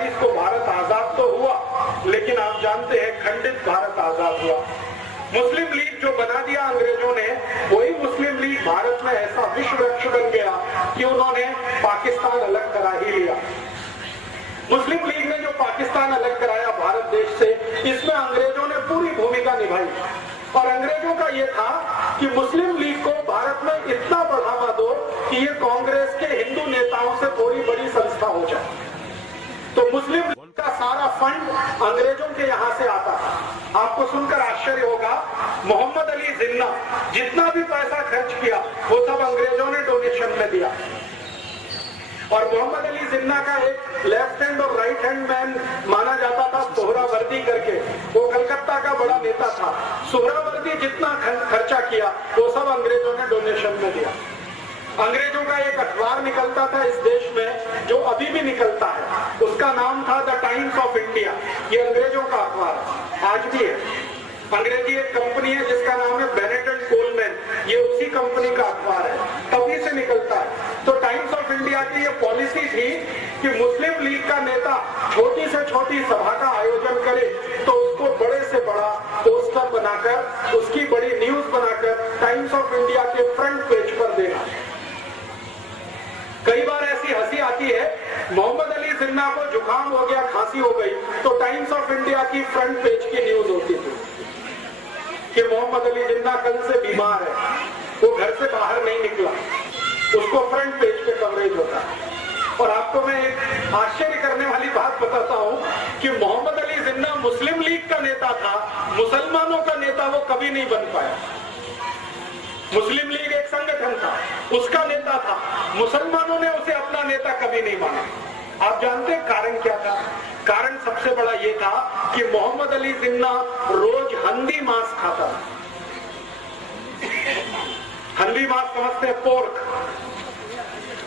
1947 को भारत आजाद तो हुआ, लेकिन आप जानते हैं खंडित भारत आजाद हुआ। मुस्लिम लीग जो बना दिया अंग्रेजों ने, वही मुस्लिम लीग भारत में ऐसा विश्व वृक्ष बन गया कि उन्होंने पाकिस्तान अलग करा ही लिया। मुस्लिम लीग ने जो पाकिस्तान अलग कराया भारत देश से, इसमें अंग्रेजों ने पूरी भूमिका निभाई। और अंग्रेजों का यह था कि मुस्लिम लीग को भारत में इतना बढ़ावा दो कि ये कांग्रेस के हिंदू नेताओं से थोड़ी बड़ी संस्था हो जाए। तो मुस्लिम लीग का सारा फंड अंग्रेजों के यहाँ से आता था। आपको सुनकर आश्चर्य होगा, मोहम्मद अली जिन्ना जितना भी पैसा खर्च किया वो सब अंग्रेजों ने डोनेशन में दिया। और मोहम्मद अली जिन्ना का एक लेफ्ट हैंड और राइट हैंड मैन माना जाता था, सोहरावर्दी करके, वो कलकत्ता का बड़ा नेता था। सोहरावर्दी जितना खर्चा किया वो सब अंग्रेजों ने डोनेशन में दिया। अंग्रेजों का एक अखबार निकलता था इस देश में, जो अभी भी निकलता है, उसका नाम था द टाइम्स ऑफ इंडिया। ये अंग्रेजों का अखबार आज भी है। अंग्रेजी एक कंपनी है जिसका नाम है बेनेट एंड कोलमैन, ये उसी कंपनी का अखबार है, तभी से निकलता है। तो टाइम्स ऑफ इंडिया की ये पॉलिसी थी कि मुस्लिम लीग का नेता छोटी से छोटी सभा का आयोजन करे तो उसको बड़े से बड़ा पोस्टर बनाकर, उसकी बड़ी न्यूज बनाकर टाइम्स ऑफ इंडिया के फ्रंट पेज पर देना। कई बार ऐसी हंसी आती है, मोहम्मद अली जिन्ना को जुकाम हो गया, खांसी हो गई, तो टाइम्स ऑफ इंडिया की फ्रंट पेज की न्यूज होती थी कि मोहम्मद अली जिन्ना कल से बीमार है, वो घर से बाहर नहीं निकला, उसको फ्रंट पेज पे कवरेज होता है। और आपको मैं एक आश्चर्य करने वाली बात बताता हूं कि मोहम्मद अली जिन्ना मुस्लिम लीग का नेता था, मुसलमानों का नेता वो कभी नहीं बन पाया। मुस्लिम लीग एक संगठन था, उसका नेता था, मुसलमानों ने उसे अपना नेता कभी नहीं माना। आप जानते हैं कारण क्या था? कारण सबसे बड़ा ये था कि मोहम्मद अली जिन्ना रोज हंदी मांस खाता था। हंदी मांस समझते हैं, पोर्क,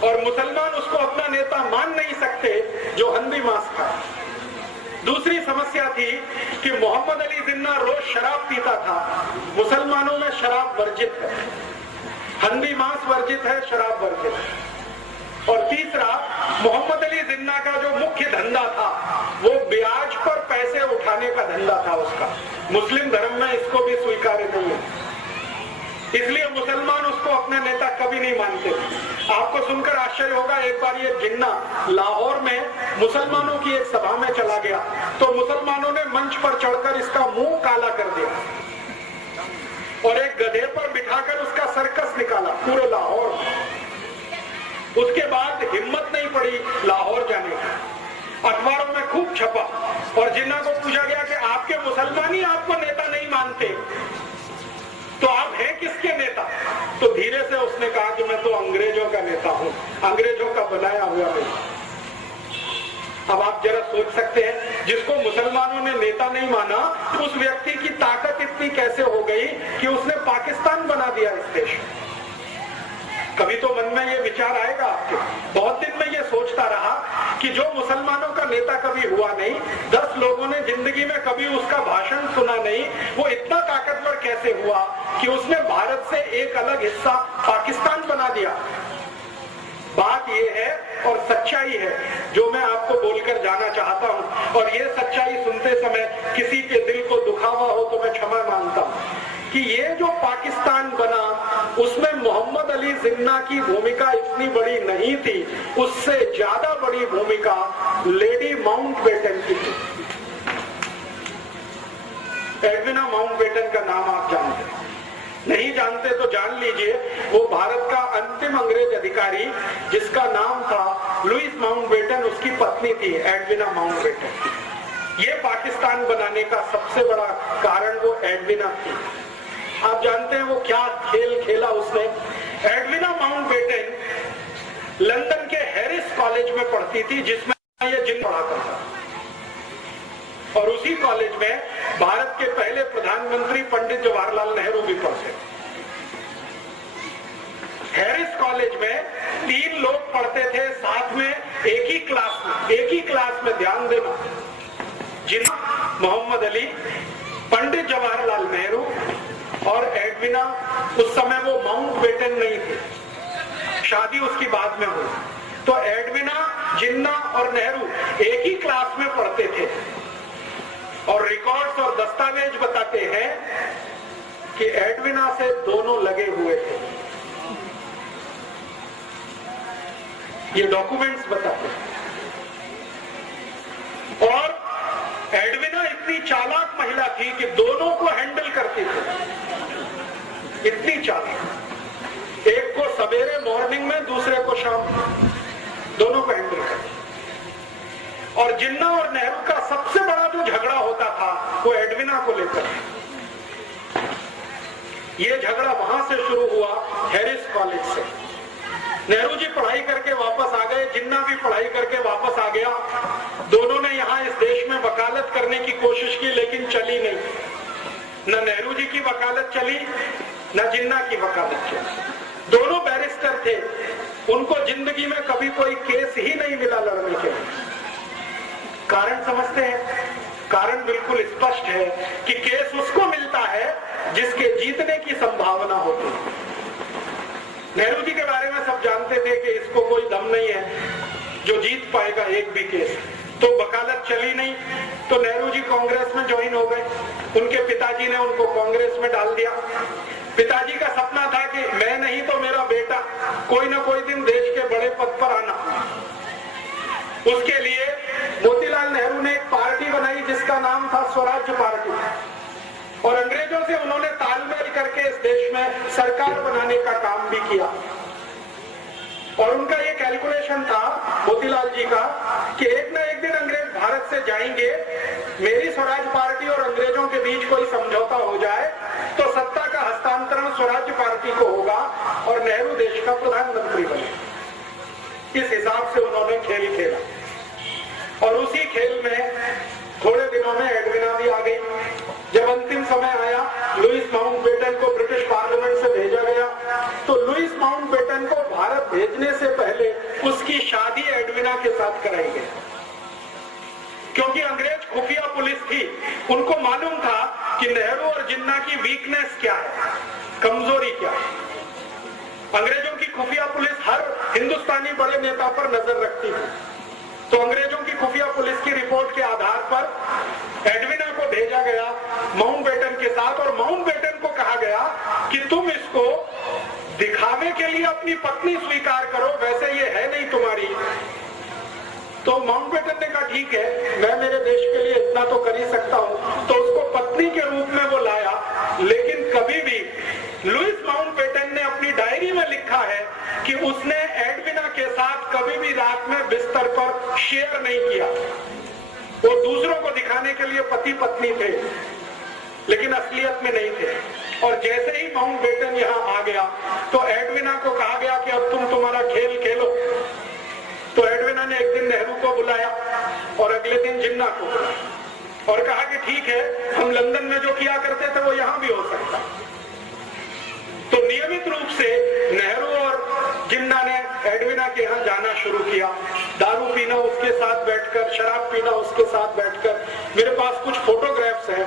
और मुसलमान उसको अपना नेता मान नहीं सकते जो हंदी मांस खाए। दूसरी समस्या थी कि मोहम्मद अली जिन्ना रोज शराब पीता था। मुसलमानों में शराब वर्जित है, हंदी मांस वर्जित है, शराब वर्जित है। और तीसरा, मोहम्मद अली जिन्ना का जो मुख्य धंधा था वो ब्याज पर पैसे उठाने का धंधा था उसका। मुस्लिम धर्म में इसको भी स्वीकार्य नहीं है, इसलिए मुसलमान उसको अपने नेता कभी नहीं मानते। आपको सुनकर आश्चर्य होगा, एक बार ये जिन्ना लाहौर में मुसलमानों की एक सभा में चला गया तो मुसलमानों ने मंच पर चढ़कर इसका मुंह काला कर दिया और एक गधे पर बिठाकर उसका सर्कस निकाला पूरे लाहौर में। उसके बाद हिम्मत नहीं पड़ी लाहौर जाने की, अखबारों में खूब छपा और जिन्ना को पूछा गया कि आपके मुसलमान ही आपको नेता नहीं मानते तो आप हैं किसके नेता? तो धीरे से उसने कहा कि मैं तो अंग्रेजों का नेता हूं, अंग्रेजों का बनाया हुआ नेता। अब आप जरा सोच सकते हैं, जिसको मुसलमानों ने नेता नहीं माना, उस व्यक्ति की ताकत इतनी कैसे हो गई कि उसने पाकिस्तान बना दिया इस देश में। कभी तो मन में ये विचार आएगा आपके। बहुत दिन में ये सोचता रहा कि जो मुसलमानों का नेता कभी हुआ नहीं, 10 लोगों ने जिंदगी में कभी उसका भाषण सुना नहीं, वो इतना ताकतवर कैसे हुआ कि उसने भारत से एक अलग हिस्सा पाकिस्तान बना दिया। बात ये है और सच्चाई है जो मैं आपको बोलकर जाना चाहता हूं, और ये सच्चाई सुनते समय किसी के दिल को दुखावा हो तो मैं क्षमा मांगता हूं कि ये जो पाकिस्तान बना उसमें मोहम्मद अली जिन्ना की भूमिका इतनी बड़ी नहीं थी, उससे ज्यादा बड़ी भूमिका लेडी माउंटबेटन की थी। एडविना माउंटबेटन का नाम आप जानते हैं, नहीं जानते तो जान लीजिए। वो भारत का अंतिम अंग्रेज अधिकारी जिसका नाम था लुईस माउंटबेटन, उसकी पत्नी थी एडविना माउंटबेटन। ये पाकिस्तान बनाने का सबसे बड़ा कारण वो एडविना थी। आप जानते हैं वो क्या खेल खेला उसने? एडविना माउंटबेटन लंदन के हैरिस कॉलेज में पढ़ती थी जिसमें ये जिन्न पढ़ा करता, और उसी कॉलेज में भारत के पहले प्रधानमंत्री पंडित जवाहरलाल नेहरू भी पढ़ते। हैरिस कॉलेज में 3 लोग पढ़ते थे साथ में एक ही क्लास में ध्यान देना, जिन्ना मोहम्मद अली, पंडित जवाहरलाल नेहरू और एडविना। उस समय वो माउंटबेटन नहीं थे, शादी उसकी बाद में हुई। तो एडविना जिन्ना और नेहरू एक ही क्लास में पढ़ते थे और रिकॉर्ड्स और दस्तावेज बताते हैं कि एडविना से दोनों लगे हुए थे। ये डॉक्यूमेंट्स बताते हैं। और एडविना इतनी चालाक महिला थी कि दोनों को हैंडल करती थी, इतनी चालाक। एक को सवेरे मॉर्निंग में, दूसरे को शाम में, दोनों को हैंडल करती। और जिन्ना और नेहरू का सबसे बड़ा जो झगड़ा होता था वो एडविना को लेकर। ये झगड़ा वहां से शुरू हुआ, हैरिस कॉलेज से। नेहरू जी पढ़ाई करके वापस आ गए, जिन्ना भी पढ़ाई करके वापस आ गया। दोनों ने यहाँ इस देश में वकालत करने की कोशिश की, लेकिन चली नहीं। न नेहरू जी की वकालत चली, न जिन्ना की वकालत चली। दोनों बैरिस्टर थे, उनको जिंदगी में कभी कोई केस ही नहीं मिला लड़ने के लिए। कारण समझते हैं? कारण बिल्कुल स्पष्ट है कि केस उसको मिलता है जिसके जीतने की संभावना होती है। नेहरू जी के बारे में सब जानते थे कि इसको कोई दम नहीं है जो जीत पाएगा एक भी केस। तो वकालत चली नहीं, तो नेहरू जी कांग्रेस में ज्वाइन हो गए। उनके पिताजी ने उनको कांग्रेस में डाल दिया। पिताजी का सपना था कि मैं नहीं तो मेरा बेटा कोई ना कोई दिन देश के बड़े पद पर आना। उसके लिए मोतीलाल नेहरू ने एक पार्टी बनाई जिसका नाम था स्वराज्य पार्टी, और अंग्रेजों से उन्होंने तालमेल करके इस देश में सरकार बनाने का काम भी किया। और उनका ये कैलकुलेशन था मोतीलाल जी का कि एक ना एक दिन अंग्रेज भारत से जाएंगे, मेरी स्वराज पार्टी और अंग्रेजों के बीच कोई समझौता हो जाए तो सत्ता का हस्तांतरण स्वराज्य पार्टी को होगा और नेहरू देश का प्रधानमंत्री बने। इस हिसाब से उन्होंने खेल खेला और उसी खेल में थोड़े दिनों में एडविना भी आ गई। जब अंतिम समय आया, लुईस माउंटबेटन को ब्रिटिश पार्लियामेंट से भेजा गया, तो लुईस माउंटबेटन को भारत भेजने से पहले उसकी शादी एडविना के साथ कराई गई। क्योंकि अंग्रेज खुफिया पुलिस थी, उनको मालूम था कि नेहरू और जिन्ना की वीकनेस क्या है, कमजोरी क्या है। अंग्रेजों की खुफिया पुलिस हर हिंदुस्तानी बड़े नेता पर नजर रखती थी। तो अंग्रेजों की खुफिया पुलिस की रिपोर्ट के आधार पर एडविना को भेजा गया माउंटबेटन के साथ, और माउंटबेटन को कहा गया कि तुम इसको दिखावे के लिए अपनी पत्नी स्वीकार करो, वैसे ये है नहीं तुम्हारी। तो माउंटबेटन ने कहा ठीक है, मैं मेरे देश के लिए इतना तो कर ही सकता हूं। तो उसको पत्नी के रूप में वो लाया। लेकिन कभी भी लुईस माउंटबेटन ने अपनी डायरी में लिखा है कि उसने एडविना के साथ कभी भी रात में बिस्तर पर शेयर नहीं किया। वो दूसरों को दिखाने के लिए पति पत्नी थे, लेकिन असलियत में नहीं थे। और जैसे ही माउंटबेटन यहाँ आ गया तो एडविना को कहा गया कि अब तुम तुम्हारा खेल खेलो। तो एडविना ने एक दिन नेहरू को बुलाया और अगले दिन जिन्ना को बुलाया और कहा कि ठीक है, हम लंदन में जो किया करते थे वो यहाँ भी हो सकता। तो नियमित रूप से नेहरू और जिन्ना ने एडविना के यहाँ जाना शुरू किया, दारू पीना उसके साथ बैठकर, शराब पीना उसके साथ बैठकर। मेरे पास कुछ फोटोग्राफ्स हैं,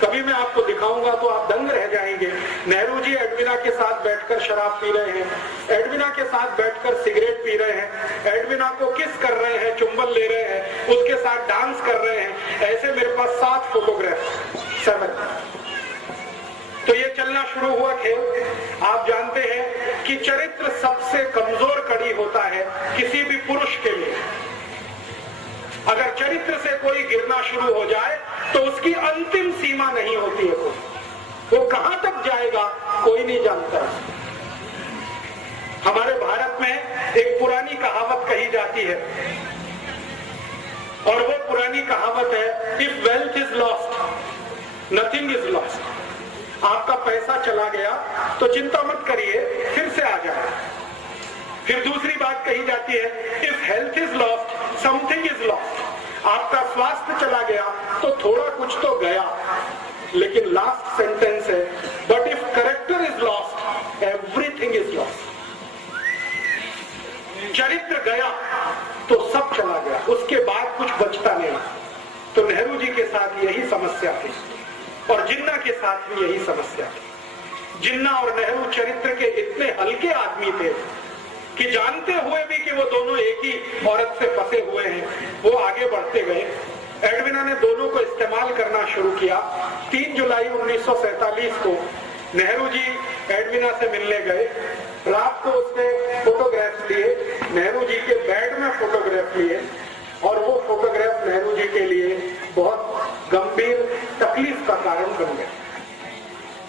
कभी मैं आपको दिखाऊंगा तो आप दंग रह जाएंगे। नेहरू जी एडविना के साथ बैठकर शराब पी रहे हैं, एडविना के साथ बैठकर सिगरेट पी रहे हैं, एडविना को किस कर रहे हैं, चुंबन ले रहे हैं, उसके साथ डांस कर रहे हैं। ऐसे मेरे पास 7 फोटोग्राफ्स, 7। तो ये चलना शुरू हुआ खेल। आप जानते हैं कि चरित्र सबसे कमजोर कड़ी होता है किसी भी पुरुष के लिए। अगर चरित्र से कोई गिरना शुरू हो जाए तो उसकी अंतिम सीमा नहीं होती है। वो कहां तक जाएगा कोई नहीं जानता। हमारे भारत में एक पुरानी कहावत कही जाती है, और वो पुरानी कहावत है, if wealth is lost nothing is lost. आपका पैसा चला गया तो चिंता मत करिए, फिर से आ जाए। फिर दूसरी बात कही जाती है, if health is lost something is lost. आपका स्वास्थ्य चला गया तो थोड़ा कुछ तो गया। लेकिन लास्ट सेंटेंस है, but if character is lost everything is lost. चरित्र गया तो सब चला गया, उसके बाद कुछ बचता नहीं। तो नेहरू जी के साथ यही समस्या थी और जिन्ना के साथ भी यही समस्या थी। जिन्ना और नेहरू चरित्र के इतने हल्के आदमी थे कि जानते हुए भी कि वो दोनों एक ही औरत से फंसे हुए हैं, वो आगे बढ़ते गए। एडविना ने दोनों को इस्तेमाल करना शुरू किया। 3 जुलाई 1947 को नेहरू जी एडविना से मिलने गए। रात को उसने फोटोग्राफ लिए, नेहरू जी के बेड में फोटोग्राफ लिए, और वो फोटोग्राफ नेहरू जी के लिए बहुत गंभीर तकलीफ का कारण बन गए।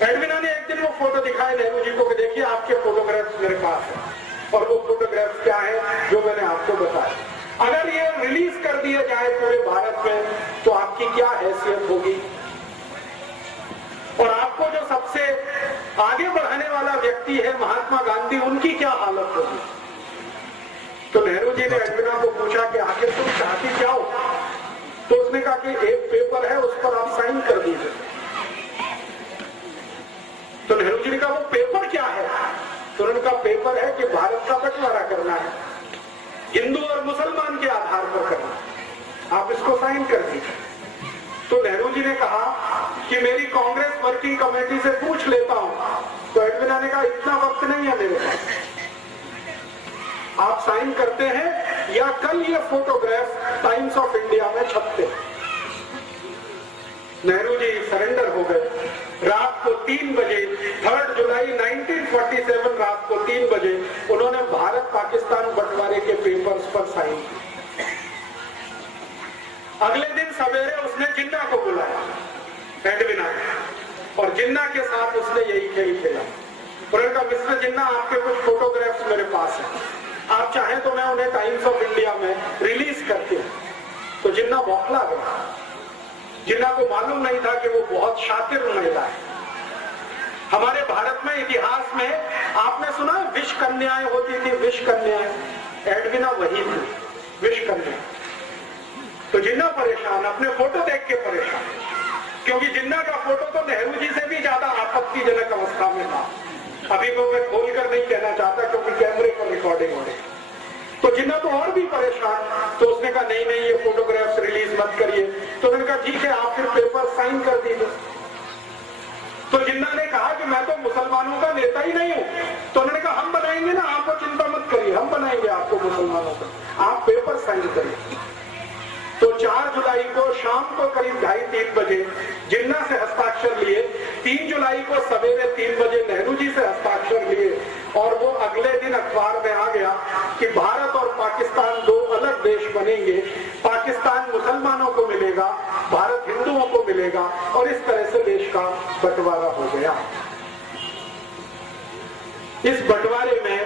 एडविना ने एक दिन वो फोटो दिखाए नेहरू जी को कि देखिए आपके फोटोग्राफ्स मेरे पास है, और वो फोटोग्राफ्स क्या है जो मैंने आपको बताया। अगर ये रिलीज कर दिया जाए पूरे भारत में तो आपकी क्या हैसियत होगी, और आपको जो सबसे आगे बढ़ाने वाला व्यक्ति है महात्मा गांधी, उनकी क्या हालत होगी। तो नेहरू जी ने एडविना को पूछा कि आखिर तुम चाहती क्या हो। तो उसने कहा कि एक पेपर है, उस पर आप साइन कर दीजिए। तो नेहरू जी ने कहा वो पेपर क्या है। तो उनका पेपर है कि भारत का बंटवारा करना है, हिंदू और मुसलमान के आधार पर करना, आप इसको साइन कर दीजिए। तो नेहरू जी ने कहा कि मेरी कांग्रेस वर्किंग कमेटी से पूछ लेता हूं। तो एडविना ने कहा इतना वक्त नहीं है मेरे पास, आप साइन करते हैं या कल ये फोटोग्राफ टाइम्स ऑफ इंडिया में छपते हैं। नेहरू जी सरेंडर हो गए। रात को 3 बजे 3 जुलाई 1947 रात को 3 बजे उन्होंने भारत पाकिस्तान बंटवारे के पेपर्स पर साइन किए। अगले दिन सवेरे उसने जिन्ना को बुलाया एडविना ने, और जिन्ना के साथ उसने यही खेल खेला। उन्होंने कहा मिस्टर जिन्ना आपके कुछ फोटोग्राफ्स मेरे पास हैं, आप चाहें तो मैं उन्हें टाइम्स ऑफ इंडिया में रिलीज करती हूं। तो जिन्ना बौखला गया। जिन्ना को मालूम नहीं था कि वो बहुत शातिर महिला है। हमारे भारत में इतिहास में आपने सुना विष कन्याएं होती थी, विष कन्याएं, एडविना वही थी, विष कन्या। तो जिन्ना परेशान, अपने फोटो देख के परेशान, क्योंकि जिन्ना का फोटो तो नेहरू जी से भी ज्यादा आपत्तिजनक अवस्था में था। अभी को मैं खोलकर नहीं कहना चाहता क्योंकि कैमरे पर रिकॉर्डिंग हो रही। तो जिन्ना तो और भी परेशान। तो उसने कहा नहीं नहीं ये फोटोग्राफ्स रिलीज मत करिए। तो उन्होंने कहा ठीक है आप फिर पेपर साइन कर दीजिए। तो जिन्ना ने कहा कि मैं तो मुसलमानों का नेता ही नहीं हूं। तो उन्होंने कहा हम बनाएंगे ना, आपको चिंता मत करिए, हम बनाएंगे आपको मुसलमानों का, आप पेपर साइन करिए। तो 4 जुलाई को शाम को करीब 2:30-3 बजे जिन्ना से हस्ताक्षर लिए, 3 जुलाई को सवेरे 3 बजे नेहरू जी से हस्ताक्षर लिए, और वो अगले दिन अखबार में आ गया कि भारत और पाकिस्तान 2 अलग देश बनेंगे, पाकिस्तान मुसलमानों को मिलेगा, भारत हिंदुओं को मिलेगा, और इस तरह से देश का बंटवारा हो गया। इस बंटवारे में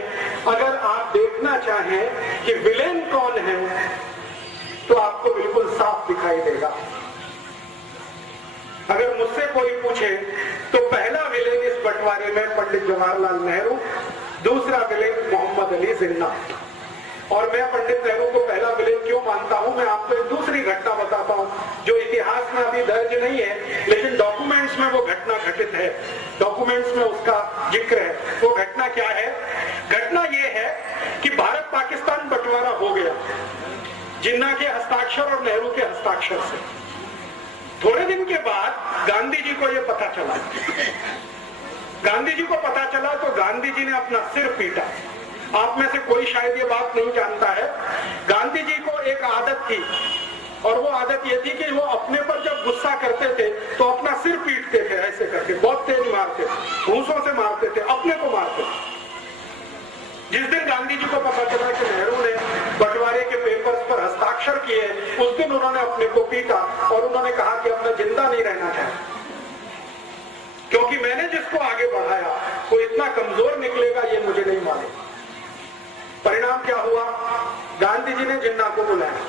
अगर आप देखना चाहें कि विलेन कौन है तो आपको बिल्कुल साफ दिखाई देगा। अगर मुझसे कोई पूछे तो पहला विलेन इस बंटवारे में पंडित जवाहरलाल नेहरू, दूसरा विलेन मोहम्मद अली जिन्ना। और मैं पंडित नेहरू को पहला विलेन क्यों मानता हूं, मैं आपको एक दूसरी घटना बताता हूं जो इतिहास में अभी दर्ज नहीं है, लेकिन डॉक्यूमेंट्स में वो घटना घटित है, डॉक्यूमेंट्स में उसका जिक्र है। वो घटना क्या है? घटना ये है कि भारत पाकिस्तान बंटवारा हो गया जिन्ना के हस्ताक्षर और नेहरू के हस्ताक्षर से। थोड़े दिन के बाद गांधी जी को यह पता चला। गांधी जी को पता चला तो गांधी जी ने अपना सिर पीटा। आप में से कोई शायद ये बात नहीं जानता है, गांधी जी को एक आदत थी, और वो आदत ये थी कि वो अपने पर जब गुस्सा करते थे तो अपना सिर पीटते थे, ऐसे करके बहुत तेज मारते थे, घूंसों से मारते थे, अपने को मारते थे। जिस दिन गांधी जी को पता चला कि नेहरू ने बंटवारे के पेपर्स पर हस्ताक्षर किए, उस दिन उन्होंने अपने को पीटा और उन्होंने कहा कि अब मैं जिंदा नहीं रहना चाहता, क्योंकि मैंने जिसको आगे बढ़ाया वो इतना कमजोर निकलेगा ये मुझे नहीं मालूम। परिणाम क्या हुआ? गांधी जी ने जिन्ना को बुलाया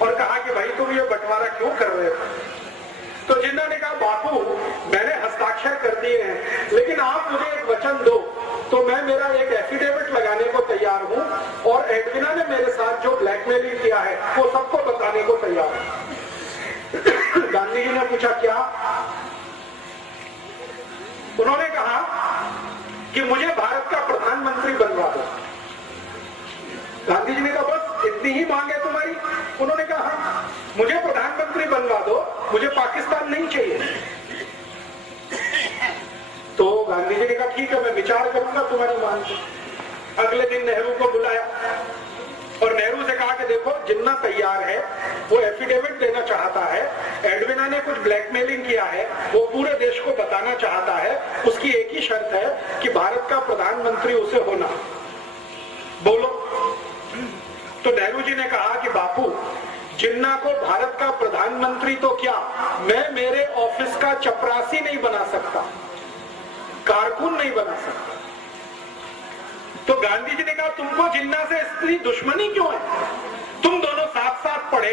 और कहा कि भाई तुम ये बंटवारा क्यों कर रहे हो? तो जिन्ना ने कहा बापू मैंने हस्ताक्षर कर दिए हैं, लेकिन आप मुझे एक वचन दो तो मैं मेरा एक एफिडेविट लगाने को तैयार हूं, और एडविना ने मेरे साथ जो ब्लैकमेलिंग किया है वो सबको बताने को तैयार हूं। गांधी जी ने पूछा क्या? उन्होंने कहा कि मुझे भारत का प्रधानमंत्री बनवा दो। गांधी जी ने कहा बस इतनी ही मांग है तुम्हारी? उन्होंने कहा हाँ, मुझे प्रधानमंत्री बनवा दो, मुझे पाकिस्तान नहीं चाहिए। तो गांधी जी ने कहा ठीक है मैं विचार करूंगा तुम्हारी मांग। अगले दिन नेहरू को बुलाया और नेहरू से कहा कि देखो जिन्ना तैयार है, वो एफिडेविट देना चाहता है, एडविना ने कुछ ब्लैकमेलिंग किया है, वो पूरे देश को बताना चाहता है, उसकी एक ही शर्त है कि भारत का प्रधानमंत्री उसे होना। बोलो। तो नेहरू जी ने कहा कि बापू, जिन्ना को भारत का प्रधानमंत्री तो क्या, मैं मेरे ऑफिस का चपरासी नहीं बना सकता, कारकुन नहीं बना सकता। तो गांधी जी ने कहा तुमको जिन्ना से इतनी दुश्मनी क्यों है? तुम दोनों साथ साथ पढ़े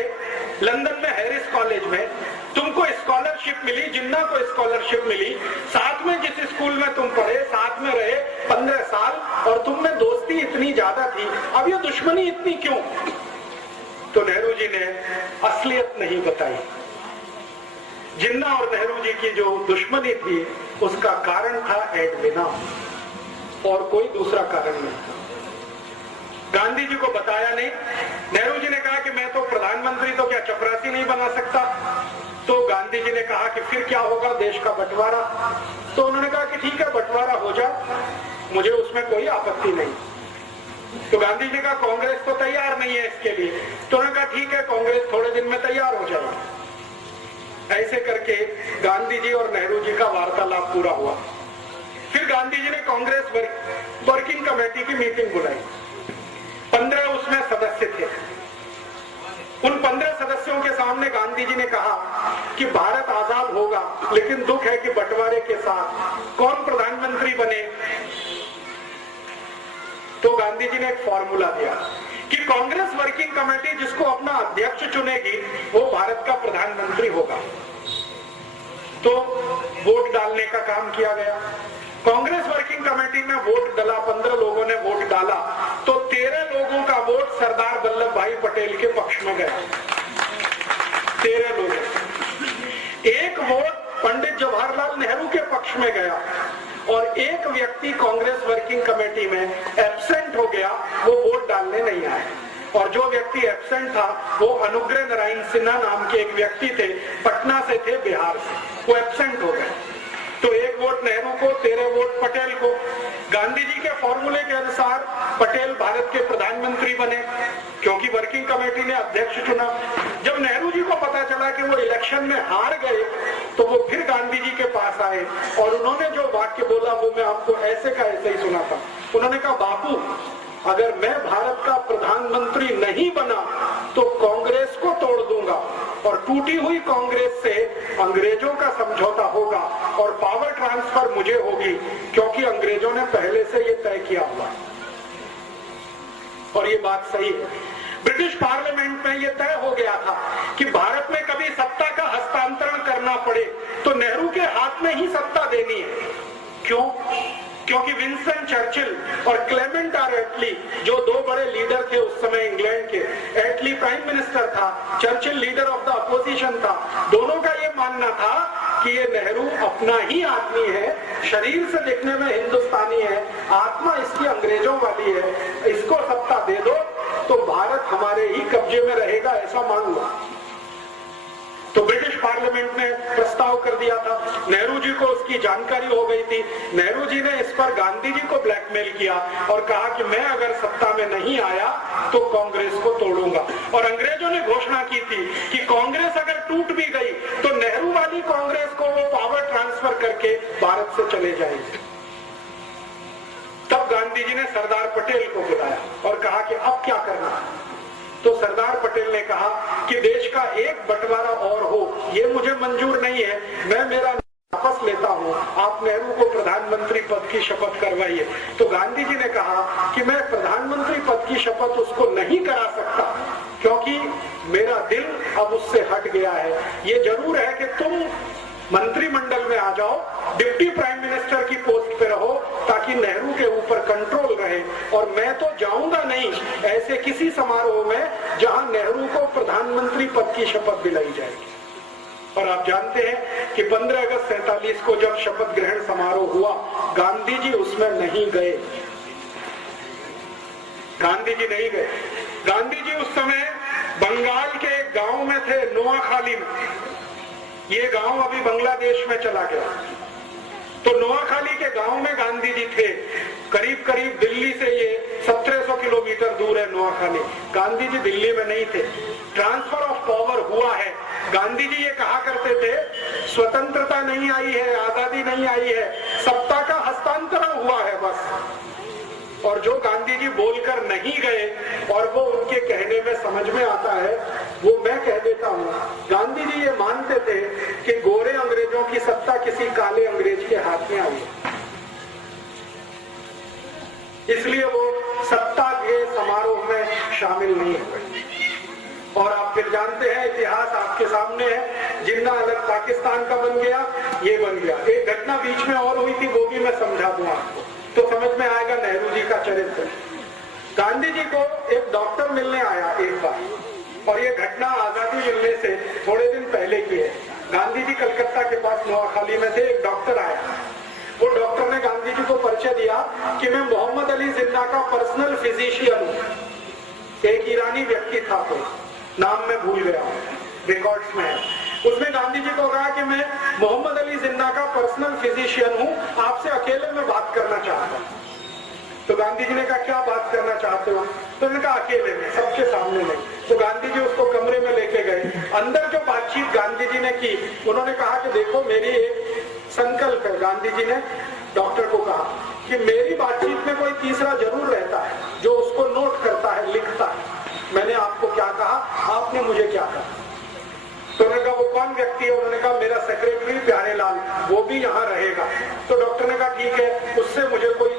लंदन में हैरिस कॉलेज में, तुमको स्कॉलरशिप मिली, जिन्ना को स्कॉलरशिप मिली, साथ में जिस स्कूल में तुम पढ़े, साथ में रहे 15 साल, और तुम में दोस्ती इतनी ज्यादा थी, अब ये दुश्मनी इतनी क्यों? तो नेहरू जी ने असलियत नहीं बताई। जिन्ना और नेहरू जी की जो दुश्मनी थी उसका कारण था एडविना, और कोई दूसरा कारण नहीं था। गांधी जी को बताया नहीं। नेहरू जी ने कहा कि मैं तो प्रधानमंत्री तो क्या चपरासी नहीं बना सकता। तो गांधी जी ने कहा कि फिर क्या होगा, देश का बंटवारा। तो उन्होंने कहा कि ठीक है, बंटवारा हो जाए, मुझे उसमें कोई आपत्ति नहीं। तो गांधी जी ने कहा कांग्रेस तो तैयार नहीं है इसके लिए। तो उन्होंने कहा ठीक है, कांग्रेस थोड़े दिन में तैयार हो जाएगी। ऐसे करके गांधी जी और नेहरू जी का वार्तालाप पूरा हुआ। फिर गांधी जी ने कांग्रेस वर्किंग कमेटी की मीटिंग बुलाई। 15 उसमें सदस्य थे। उन 15 सदस्यों के सामने गांधी जी ने कहा कि भारत आजाद होगा, लेकिन दुख है कि बंटवारे के साथ कौन प्रधानमंत्री बने। तो गांधी जी ने एक फॉर्मूला दिया कि कांग्रेस वर्किंग कमेटी जिसको अपना अध्यक्ष चुनेगी वो भारत का प्रधानमंत्री होगा। तो वोट डालने का काम किया गया। कांग्रेस वर्किंग कमेटी में वोट डाला, 15 लोगों ने वोट डाला, तो 13 लोगों का वोट सरदार वल्लभ भाई पटेल के पक्ष में गया। 13 लोग। एक वोट पंडित जवाहरलाल नेहरू के पक्ष में गया और एक व्यक्ति कांग्रेस वर्किंग कमेटी में एब्सेंट हो गया, वो वोट डालने नहीं आया। और जो व्यक्ति एब्सेंट था वो अनुग्रह नारायण सिन्हा नाम के एक व्यक्ति थे, पटना से थे, बिहार से, वो एब्सेंट हो गए। तो एक वोट नेहरू को, 13 वोट पटेल को। गांधी जी के फॉर्मूले के अनुसार पटेल भारत के प्रधानमंत्री बने, क्योंकि वर्किंग कमेटी ने अध्यक्ष चुना। जब नेहरू जी को पता चला कि वो इलेक्शन में हार गए, तो वो फिर गांधी जी के पास आए और उन्होंने जो वाक्य बोला वो मैं आपको ऐसे का ऐसे ही सुना था। उन्होंने कहा बापू, अगर मैं भारत का प्रधानमंत्री नहीं बना तो कांग्रेस को तोड़ दूंगा, और टूटी हुई कांग्रेस से अंग्रेजों का समझौता होगा और पावर ट्रांसफर मुझे होगी, क्योंकि अंग्रेजों ने पहले से ये तय किया हुआ। और ये बात सही है। ब्रिटिश पार्लियामेंट में ये तय हो गया था कि भारत में कभी सत्ता का हस्तांतरण करना पड़े तो नेहरू के हाथ में ही सत्ता देनी है। क्यों? क्योंकि विंस्टन चर्चिल और क्लेमेंट आर एटली, जो दो बड़े लीडर थे उस समय इंग्लैंड के, एटली प्राइम मिनिस्टर था, Churchill leader of the opposition था, दोनों का ये मानना था कि ये नेहरू अपना ही आदमी है, शरीर से देखने में हिंदुस्तानी है, आत्मा इसकी अंग्रेजों वाली है, इसको सत्ता दे दो तो भारत हमारे ही कब्जे में रहेगा, ऐसा मान लो। तो ब्रिटिश पार्लियामेंट ने प्रस्ताव कर दिया था। नेहरू जी को उसकी जानकारी हो गई थी। नेहरू जी ने इस पर गांधी जी को ब्लैकमेल किया और कहा कि मैं अगर सत्ता में नहीं आया तो कांग्रेस को तोड़ूंगा। और अंग्रेजों ने घोषणा की थी कि कांग्रेस अगर टूट भी गई तो नेहरू वाली कांग्रेस को वो पावर ट्रांसफर करके भारत से चले जाएंगे। तब गांधी जी ने सरदार पटेल को बुलाया और कहा कि अब क्या करना है। तो सरदार पटेल ने कहा कि देश का एक बंटवारा और हो, ये मुझे मंजूर नहीं है, मैं मेरा वापस लेता हूं, आप नेहरू को प्रधानमंत्री पद की शपथ करवाइए। तो गांधी जी ने कहा कि मैं प्रधानमंत्री पद की शपथ उसको नहीं करा सकता, क्योंकि मेरा दिल अब उससे हट गया है। ये जरूर है कि तुम मंत्रिमंडल में आ जाओ, डिप्टी प्राइम मिनिस्टर की पोस्ट पे रहो, ताकि नेहरू के ऊपर कंट्रोल रहे, और मैं तो जाऊंगा नहीं ऐसे किसी समारोह में जहां नेहरू को प्रधानमंत्री पद की शपथ दिलाई जाएगी। और आप जानते हैं कि 15 अगस्त 47 को जब शपथ ग्रहण समारोह हुआ, गांधी जी उसमें नहीं गए। गांधी जी नहीं गए। गांधी जी उस समय बंगाल के एक गांव में थे, नोआखाली में। ये गांव अभी बांग्लादेश में चला गया। तो नोआखाली के गांव में गांधी जी थे, करीब करीब दिल्ली से ये 1700 किलोमीटर दूर है नोआखाली। गांधी जी दिल्ली में नहीं थे, ट्रांसफर ऑफ पावर हुआ है। गांधी जी ये कहा करते थे स्वतंत्रता नहीं आई है, आजादी नहीं आई है, सत्ता का हस्तांतरण हुआ है बस। और जो गांधी जी बोलकर नहीं गए और वो उनके कहने में समझ में आता है, वो मैं कह देता हूं। गांधी जी ये मानते थे कि गोरे अंग्रेजों की सत्ता किसी काले अंग्रेज के हाथ में आई, इसलिए वो सत्ता के समारोह में शामिल नहीं हुए। और आप फिर जानते हैं, इतिहास आपके सामने है, जिन्ना अलग पाकिस्तान का बन गया, ये बन गया। एक घटना बीच में और हुई थी, वो भी मैं समझा दूं आपको तो समझ में आएगा नेहरू जी का चरित्र। गांधी जी को एक डॉक्टर मिलने आया एक बार, और ये घटना आजादी मिलने से थोड़े दिन पहले की है। गांधी जी कलकत्ता के पास नोआखाली में थे, एक डॉक्टर आया। वो डॉक्टर ने गांधी जी को परिचय दिया कि मैं मोहम्मद अली जिन्ना का पर्सनल फिजिशियन हूं। एक ईरानी व्यक्ति था, कोई नाम मैं भूल गया हूं, रिकॉर्ड्स में है। उसने गांधी जी को कहा कि मैं मोहम्मद अली जिन्ना का पर्सनल फिजिशियन हूं, आपसे अकेले में बात करना चाहता हूं। तो गांधी जी ने कहा क्या बात करना चाहते हो? तो उन्होंने कहा अकेले में, सबके सामने नहीं। तो गांधी जी उसको कमरे में लेके गए। अंदर जो बातचीत गांधी जी ने की, उन्होंने कहा कि देखो मेरी एक संकल्प है। गांधी जी ने डॉक्टर को कहा कि मेरी बातचीत में कोई तीसरा जरूर रहता है जो उसको नोट करता है, लिखता है। मैंने आपको क्या कहा, आपने मुझे क्या कहा? तो उन्होंने कहा वो कौन व्यक्ति है? उन्होंने कहा मेरा सेक्रेटरी प्यारेलाल, वो भी यहाँ रहेगा। तो डॉक्टर ने कहा ठीक है, उससे मुझे कोई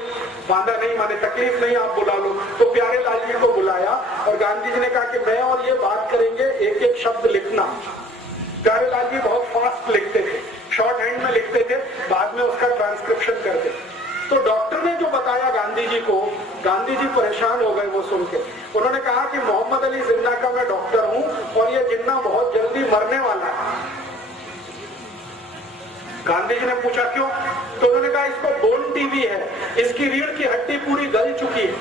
बांधा नहीं, माने तकलीफ नहीं, आप बुला लो। तो प्यारेलाल जी को बुलाया और गांधी जी ने कहा कि मैं और ये बात करेंगे, एक एक शब्द लिखना। प्यारेलाल जी बहुत फास्ट लिखते थे, शॉर्ट हैंड में लिखते थे, बाद में उसका ट्रांसक्रिप्शन करते। तो डॉक्टर ने जो बताया गांधी जी को, गांधी जी परेशान हो गए वो सुन के। उन्होंने कहा कि मोहम्मद अली जिन्ना का मैं डॉक्टर हूं और ये जिन्ना बहुत जल्दी मरने वाला है। गांधी जी ने पूछा क्यों? तो उन्होंने कहा इसको बोन टीबी है, इसकी रीढ़ की हड्डी पूरी गल चुकी है,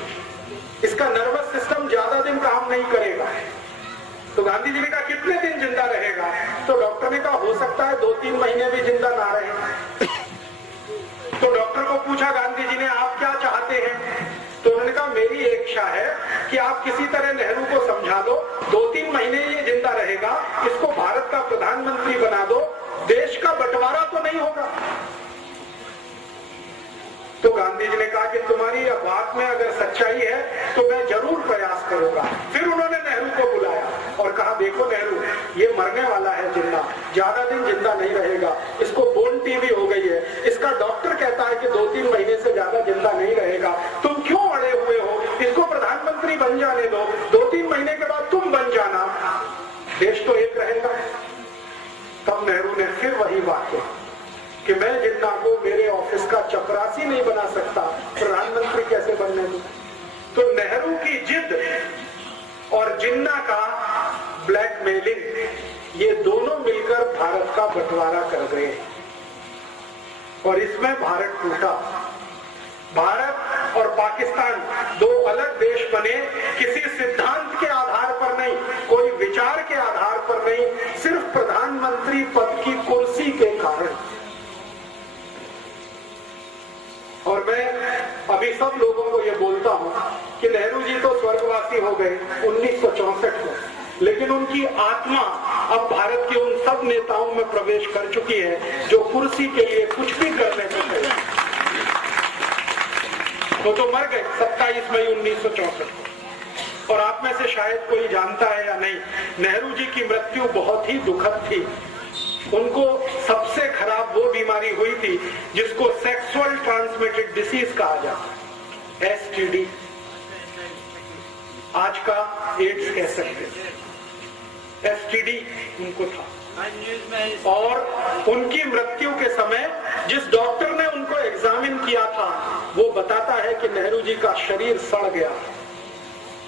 इसका नर्वस सिस्टम ज्यादा दिन काम नहीं करेगा। तो गांधी जी ने कहा कितने दिन जिंदा रहेगा? तो डॉक्टर ने कहा हो सकता है 2-3 महीने भी जिंदा ना रहे। तो डॉक्टर को पूछा गांधी जी ने आप क्या चाहते हैं? तो उन्होंने कहा मेरी एक इच्छा है कि आप किसी तरह नेहरू को समझा लो, 2-3 महीने ये जिंदा रहेगा, इसको भारत का प्रधानमंत्री बना दो, देश का बंटवारा तो नहीं होगा। तो गांधी जी ने कहा कि तुम्हारी बात में अगर सच्चाई है तो मैं जरूर प्रयास करूंगा। फिर उन्होंने नेहरू को बुलाया और कहा देखो नेहरू, ये मरने वाला है जिन्ना, ज्यादा दिन जिंदा नहीं रहेगा, इसको बोन टीबी हो गई है, इसका डॉक्टर कहता है कि 2-3 महीने से ज्यादा जिंदा नहीं रहेगा, तुम क्यों अड़े हुए हो? इसको प्रधानमंत्री बन जाने दो, 2-3 महीने के बाद तुम बन जाना, देश तो एक रहेगा। तब नेहरू ने फिर वही बात कही कि मैं जिन्ना को मेरे ऑफिस का चपरासी नहीं बना सकता, प्रधानमंत्री कैसे बनने दूं? तो नेहरू की जिद और जिन्ना का ब्लैकमेलिंग, ये दोनों मिलकर भारत का बंटवारा कर गए और इसमें भारत टूटा। भारत और पाकिस्तान दो अलग देश बने, किसी सिद्धांत के आधार पर नहीं, कोई विचार के आधार पर नहीं, सिर्फ प्रधानमंत्री पद की कुर्सी के कारण। और मैं अभी सब लोगों को ये बोलता हूं कि नेहरू जी तो स्वर्गवासी हो गए 1964 में, लेकिन उनकी आत्मा अब भारत के उन सब नेताओं में प्रवेश कर चुकी है जो कुर्सी के लिए कुछ भी करने को तैयार। वो तो मर गए 27 मई 1964 को। और आप में से शायद कोई जानता है या नहीं, नेहरू जी की मृत्यु बहुत ही दुखद थी। उनको सबसे खराब वो बीमारी हुई थी जिसको सेक्सुअल ट्रांसमिटेड डिसीज कहा जाता है, STD, आज का एड्स कह सकते हैं। STD उनको था और उनकी मृत्यु के समय जिस डॉक्टर ने उनको एग्जामिन किया था वो बताता है कि नेहरू जी का शरीर सड़ गया,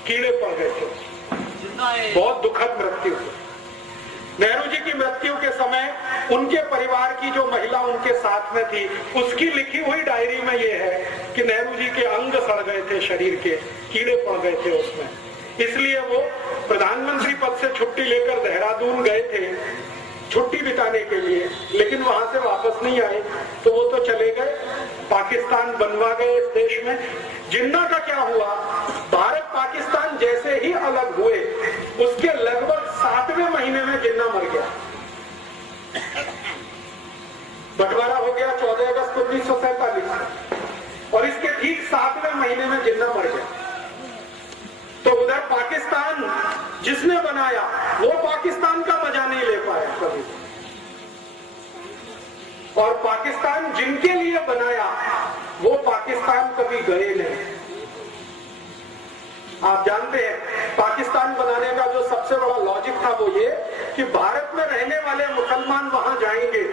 कीड़े पड़ गए थे। बहुत दुखद मृत्यु थी। नेहरू जी की मृत्यु के समय उनके परिवार की जो महिला उनके साथ में थी, उसकी लिखी हुई डायरी में ये है कि नेहरू जी के अंग सड़ गए थे, शरीर के कीड़े पड़ गए थे उसमें। इसलिए वो प्रधानमंत्री पद से छुट्टी लेकर देहरादून गए थे छुट्टी बिताने के लिए, लेकिन वहां से वापस नहीं आए, तो वो तो चले गए, पाकिस्तान बनवा गए इस देश में। जिन्ना का क्या हुआ, भारत पाकिस्तान जैसे ही अलग हुए उसके लगभग 7वें महीने में जिन्ना मर गया। बंटवारा हो गया 14 अगस्त 1947 और इसके ठीक 7वें महीने में जिन्ना मर गया। तो उधर पाकिस्तान जिसने बनाया वो पाकिस्तान का मजा नहीं ले पाया कभी, और पाकिस्तान जिनके लिए बनाया वो पाकिस्तान कभी गए नहीं। आप जानते हैं पाकिस्तान बनाने का जो सबसे बड़ा लॉजिक था वो ये कि भारत में रहने वाले मुसलमान वहां जाएंगे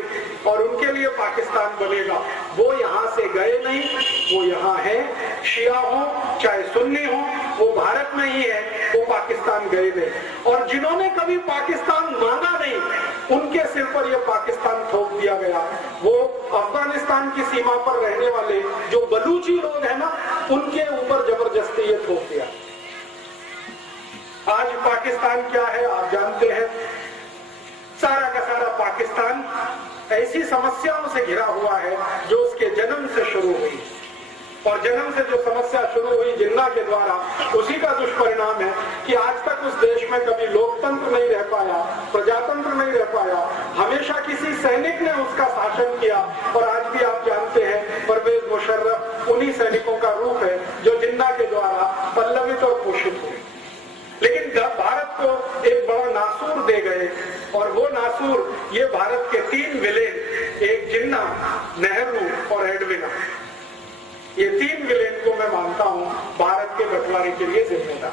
और उनके लिए पाकिस्तान बनेगा। वो यहां से गए नहीं, वो यहां है, शिया हो चाहे सुन्नी हो, वो भारत में ही है, वो पाकिस्तान गए नहीं। और जिन्होंने कभी पाकिस्तान मांगा नहीं उनके सिर पर यह पाकिस्तान थोप दिया गया। वो अफगानिस्तान की सीमा पर रहने वाले जो बलूची लोग हैं ना, उनके ऊपर जबरदस्ती ये थोप दिया। आज पाकिस्तान क्या है आप जानते हैं, सारा का सारा पाकिस्तान ऐसी समस्याओं से घिरा हुआ है जो उसके जन्म से शुरू हुई, और जन्म से जो समस्या शुरू हुई जिन्ना के द्वारा, उसी का दुष्परिणाम है कि आज तक उस देश में कभी लोकतंत्र नहीं रह पाया, प्रजातंत्र नहीं रह पाया, हमेशा किसी सैनिक ने उसका शासन किया। और आज भी आप जानते हैं परवेज मुशर्रफ उन्हीं सैनिकों का रूप है जो जिन्ना के द्वारा पल्लवित और पोषित हुए। लेकिन भारत को एक बड़ा नासूर दे गए, और वो नासूर ये भारत के 3 विलेन, एक जिन्ना, नेहरू और एडविना, ये 3 विलेन को मैं मानता हूं भारत के बंटवारे के लिए जिम्मेदार।